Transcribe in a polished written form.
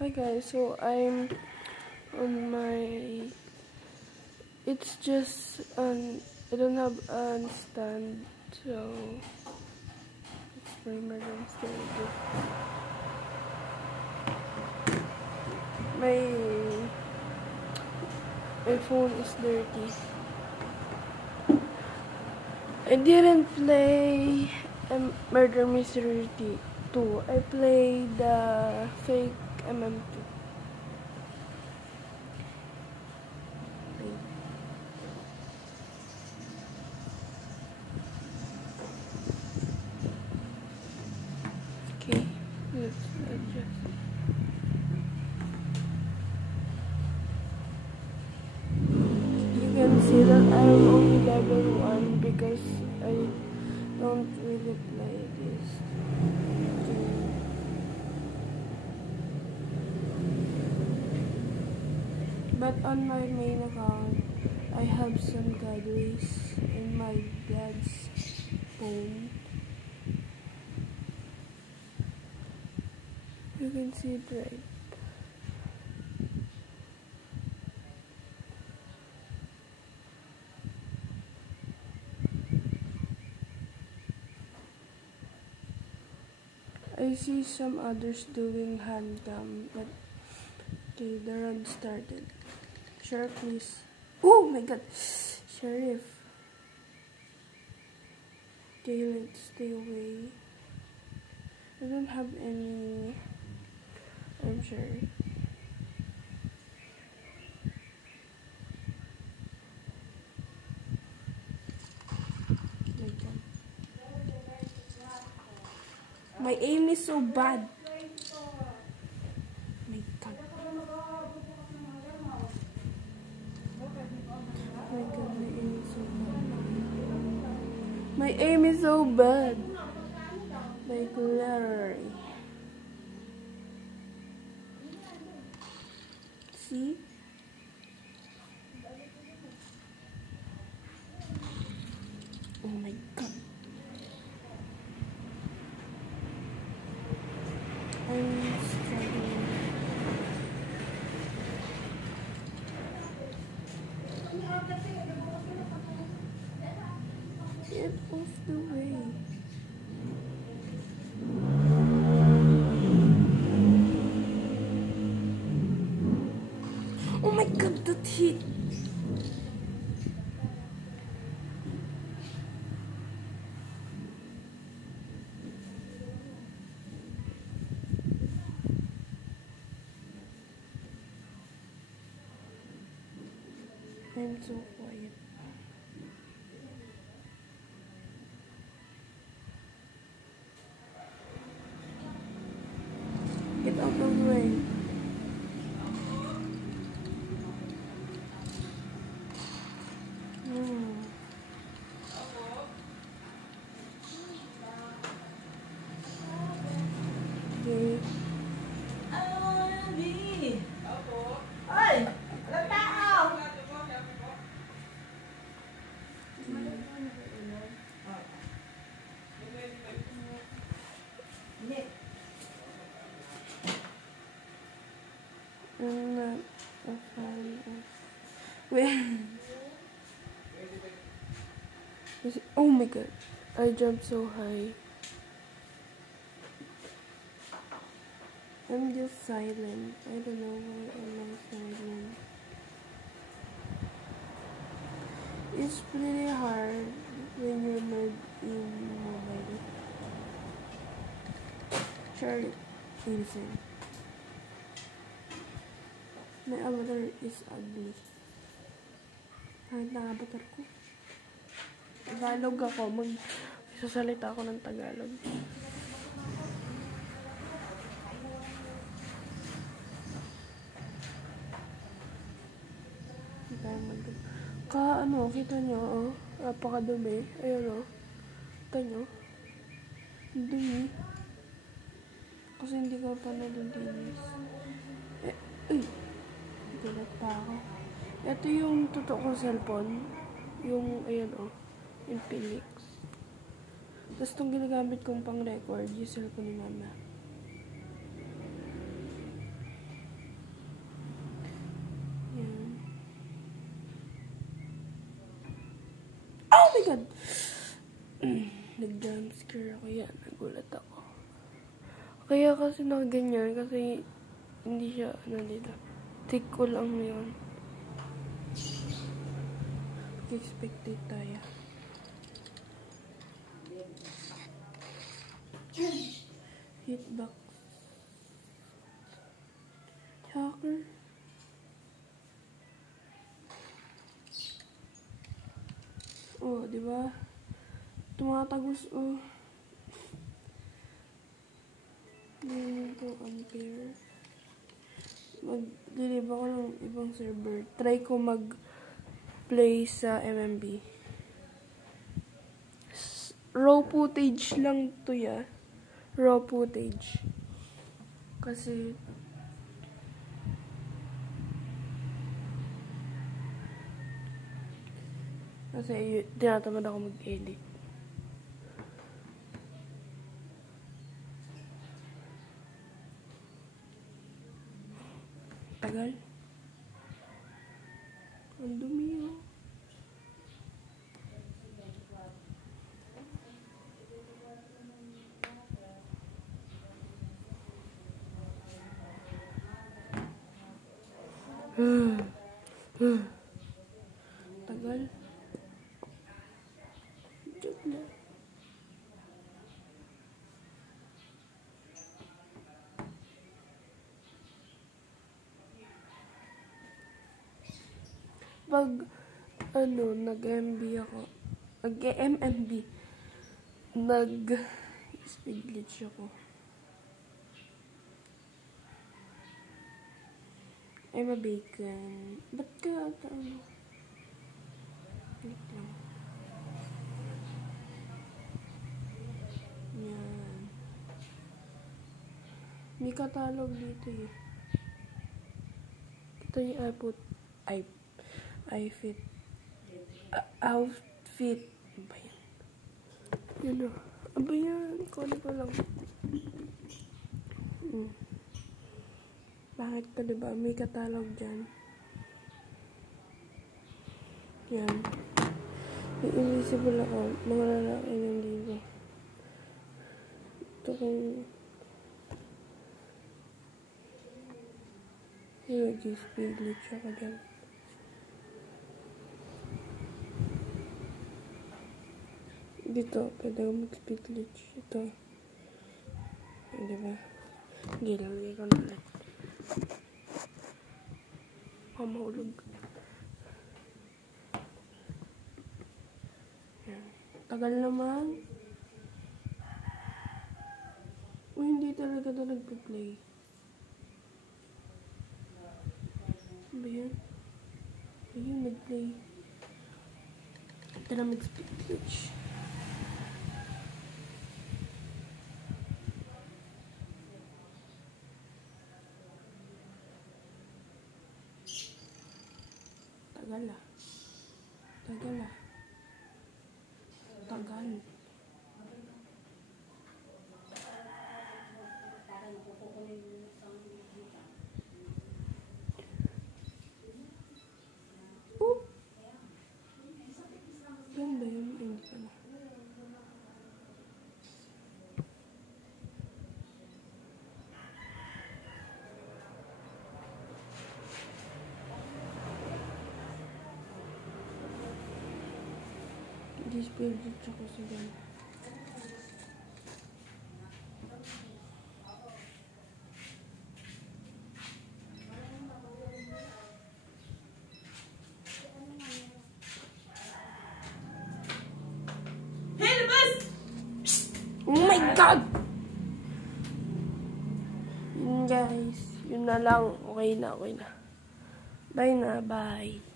Hi guys, so I'm on my, it's just I don't have a stand, so it's my emergency. My phone is dirty. I didn't play Murder Mystery 2. I played the fake MM2. Okay, let's adjust. You can see that I'm only level 1 because I don't really play this. But on my main account, I have some gateways in my dad's phone. You can see it right. I see some others doing handcam, but okay, the run started. Sheriff, please. Oh my god! Sheriff. Okay, let's stay away. I don't have any. I'm sorry. My aim is so bad. My god. My god, my aim is so bad. My aim is so bad. Like literally. See? Oh my god. I'm struggling. Get off the way. Oh my god, that hit. I'm so quiet. Get out of the way. Okay. I'm not a fan of... Wait. Oh my god. I jumped so high. I'm just silent. I don't know why I'm silent. It's pretty hard when you're not in mobile. Sure, innocent. My avatar is ugly. Kahit na avatar ko. Tagalog ako. Magsasalita ako ng Tagalog. Kita nyo, oh. Napakadumi. Ayun, oh. Kita nyo. Dumi. Kasi hindi ko pa nalilinis. Uy! Gulat pa ako. Ito yung totoo kong cellphone. Yung, ayan, oh. Infinix. Tapos itong ginagamit kong pang record, yung cellphone ni mama. my God! Nag-jump scare ako yan. Nagulat ako. Kaya kasi nakaganyan. Kasi hindi siya, dito. Take ko lang yun. Expected tayo. Hitbox. Hacker. Oh, di ba? Tumatagos, oh. Hindi ko unfair. Mag-deliver ko ng ibang server. Try ko mag-play sa MMB. Raw footage lang to ya. Raw footage. Kasi tinatamad ako mag-edit. Tagal. Ang dumi, oh. Tagal. Joke na. Pag, nag-MB ako, nag-MMB, nag-speed glitch ako. I'm a bacon. Ba't ka, wait lang. Yan. May katalog dito eh. Ito yung outfit. Ano ba yan? Yan o. Ano ba yan? Ikaw ko lang. Bakit ka diba? May katalog dyan. Yan. May invisible ako. Mga lalaki nandito. Ito kung nag-speed glitch ako dyan. Dito, pwede ako mag-speed glitch. Ito. Diba? Gilalagay ko na ulit. Mahulog. Yan. Tagal naman. Hindi talaga ito nagpa-play. Ano ba yan? Ayun, nag-play. Ito na mag-speed glitch. Tagal ah. Tagal ah. Tagal. Oop! Yan ba yun? Hindi pa na. Display dito ko sa dyan. Oh my God! Yun guys. Yun na lang. Okay na. Bye na. Bye.